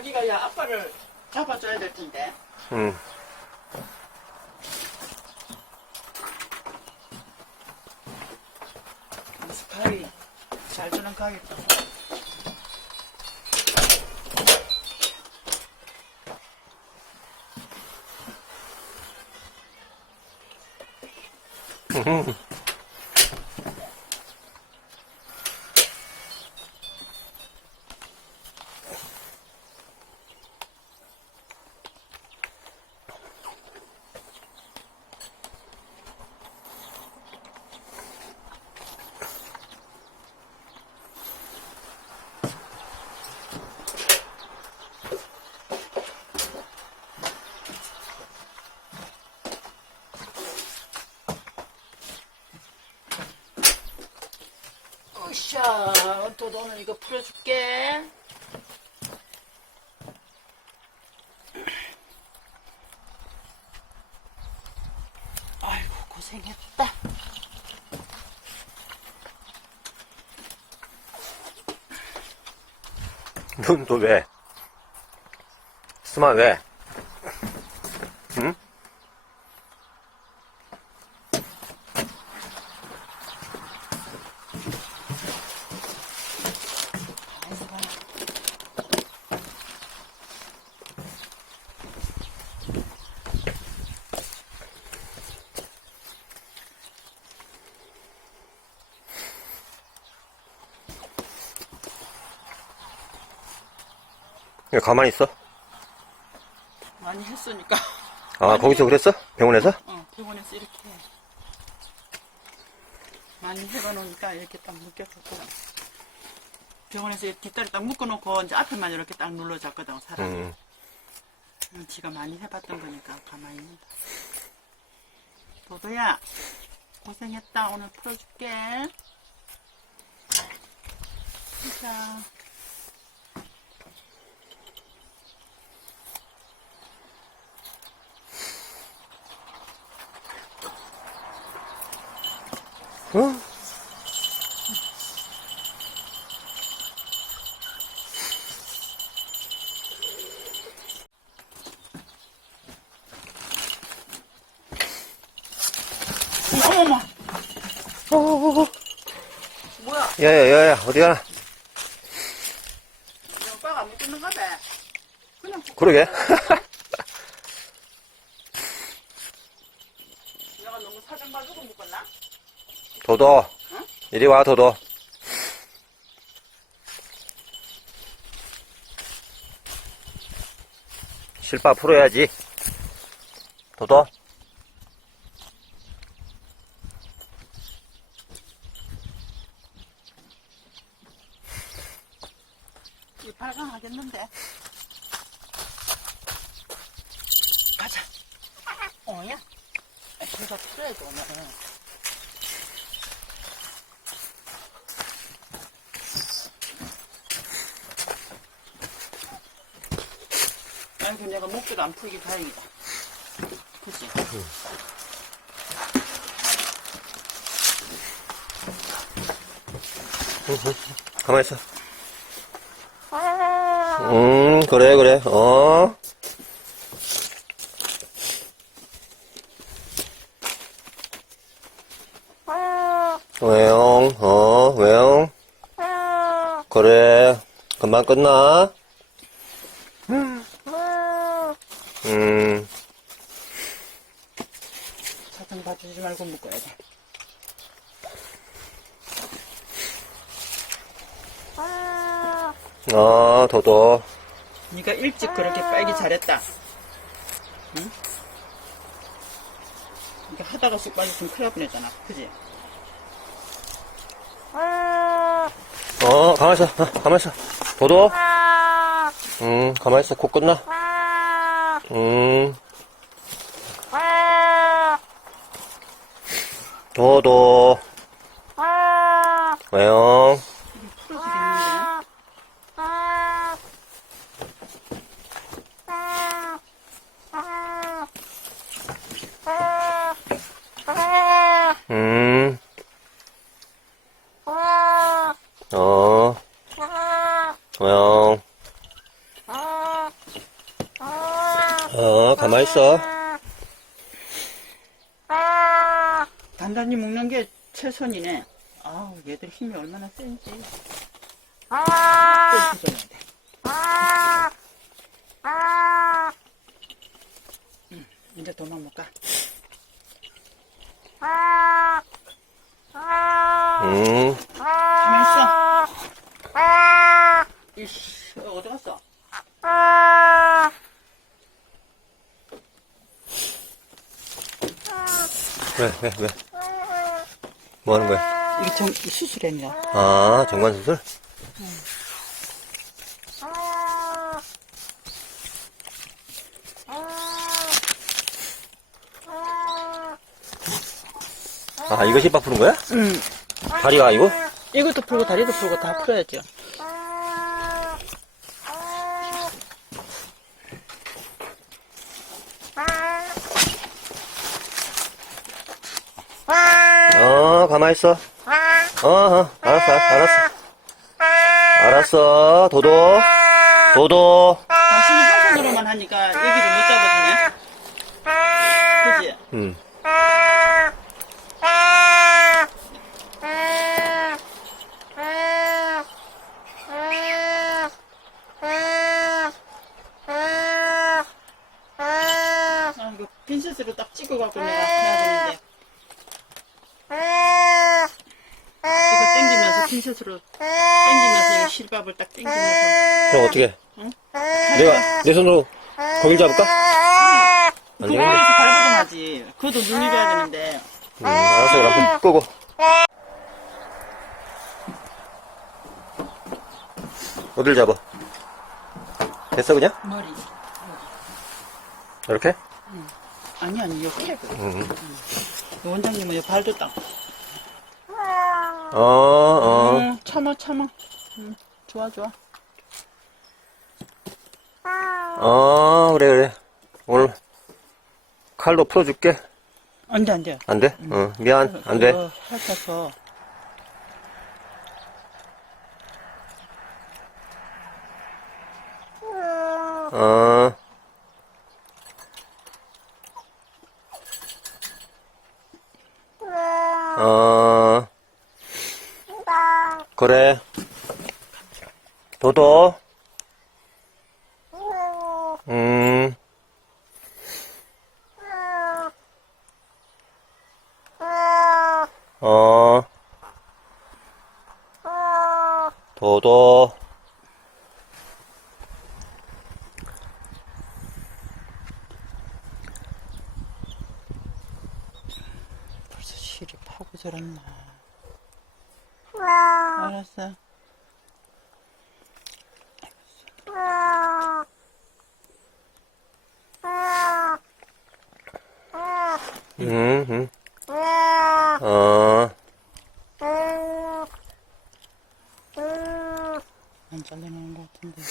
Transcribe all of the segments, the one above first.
자기가 야 아빠를 잡아줘야 될 텐데. 응. 가위 잘 주는 가위다. 으쌰, 또 너는 이거 풀어줄게. 아이고, 고생했다. 눈또 왜? 스마 왜? 응? 가만있어 봐. 왜 가만히 있어? 많이 했으니까. 아, 거기서 그랬어? 병원에서? 어, 병원에서 이렇게 많이 해봐놓으니까 이렇게 딱 묶여갖고 병원에서 뒷다리 딱 묶어놓고 이제 앞에만 이렇게 딱 눌러잡거든 사람이 응. 음, 지가 많이 해봤던 거니까 가만히 있는다 도도야 고생했다 오늘 풀어줄게 자 어머머 어, 뭐야 야야, 야야, 어디 가나? 이 오빠가 안 묶는 거네 그냥 그러게. 내가 너무 사정 가지고 묶었나? 도도. 이리 와, 도도. 실밥 풀어야지. 도도. 발광하겠는데. 가자. 어야? 제가 풀어야지 오늘은. 아이고 내가 목줄 안 풀기 다행이다. 그치? 가만히 있어. 음, 그래, 그래. 어. 왜용, 어, 왜용. 그래. 금방 끝나. 음, 사정 봐주지 말고 묶어야 돼. 어, 도도. 네가 일찍 그렇게 빨기 잘했다. 응? 이게 하다가 쑥 빠졌으면 큰일 날 뻔했잖아. 그지? 어, 가만히 있어. 어, 가만히 있어. 도도. 음, 가만히 있어. 곧 끝나. 음. 도도. 왜요? 풀어지겠는데? 음. 어. 왜요? 가만히 있어. 단단히 묶는 게 최선이네. 아우, 얘들 힘이 얼마나 센지. 센지 돼. 응, 이제 도망 못 가. 음, 가만 있어. 이씨, 어, 어디 갔어? 왜, 왜, 왜? 뭐 하는 거야? 이게 정, 수술했냐? 아, 정관 수술? 아, 이것이 빡 푸는 거야? 응. 다리가 아니고? 이것도 풀고 다리도 풀고 다 풀어야죠. 어, 가만히 있어. 어, 어, 알았어, 알았어. 알았어, 도도. 도도. 당신이 한 손으로만 하니까 얘기를 못 잡아주네. 그지? 음. 아, 이거 핀셋으로 딱 찍어갖고 내가 해야 되는데. 이거 당기면서 핀셋으로 당기면서 이 실밥을 딱 당기면서. 그럼 어떻게? 응? 내가, 내 손으로 거길 잡을까? 안 그거 되겠네. 위에서 발버둥하지. 그것도 눈이 돼야 되는데. 음, 알았어, 그럼 끄고. 어딜 잡아? 됐어, 그냥? 머리. 이렇게? 아니, 아니, 이렇게. 음. 원장님은 이 발도 딱. 어, 어. 응, 참아, 참아. 응, 좋아, 좋아. 어, 그래, 그래. 오늘 칼로 풀어줄게. 안 돼, 안 돼. 안 돼? 어, 미안. 안 돼. 그거 핥아서. 어. 어. 그래. 도도. 음. 어. 도도. 벌써 실이 파고 저랬나. 알았어. 음, 음. 어. 안 잘려나는 것 같은데.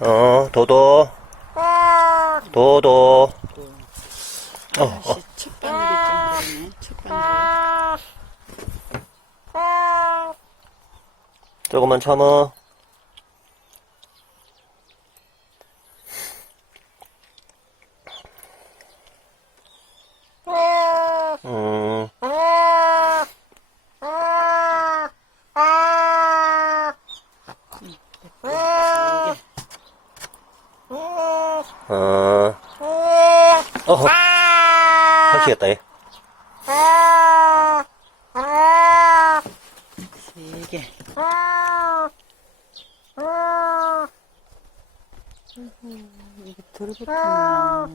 어, 도도. 도도. 어, 어. 첫 바늘이 좀 그러네. 첫 바늘. 조금만 참어. 음, 어, 어허. 삼키겠다, 얘. 세 개. 이게 들어붙었나.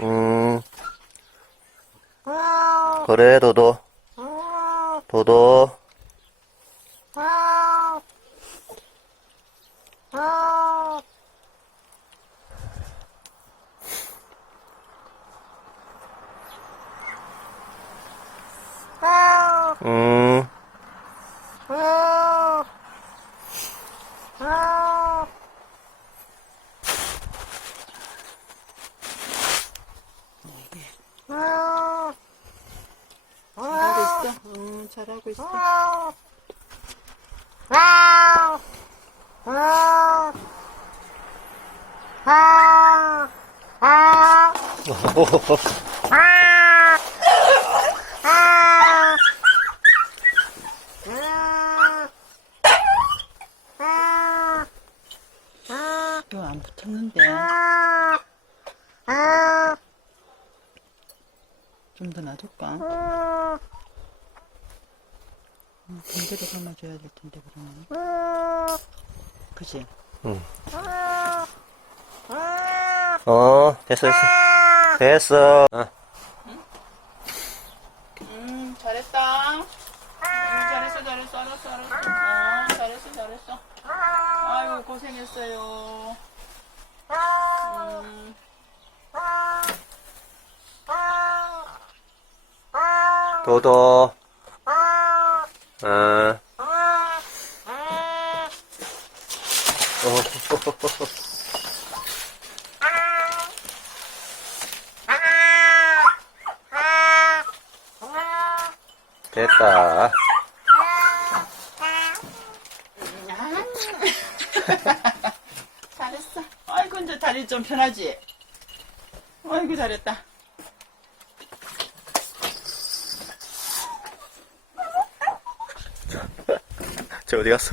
음. 그래, 도도. 도도. 음. 잘하고 있어. 이거 안 붙었는데. 좀 더 놔둘까? 음, 반대로 감아줘야 될 텐데, 그러면. 그지? 어, 됐어, 됐어. 됐어. 어. 음, 잘했다. 음, 잘했어, 잘했어, 알았어, 알았어. 어, 잘했어, 잘했어. 아이고, 고생했어요. 음, 도도. 어. 어. 됐다. 잘했어. 아이고, 이제 다리 좀 편하지? 아이고, 잘했다. 저 어디 갔어?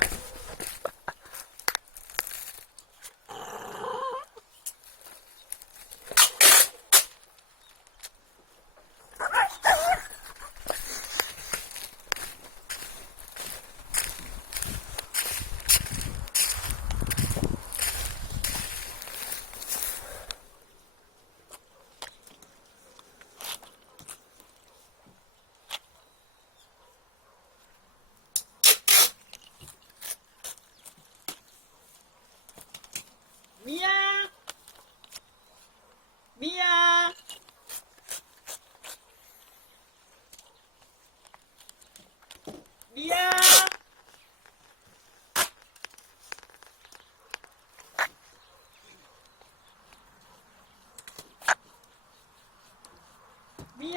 미야! 미야! 미야! 미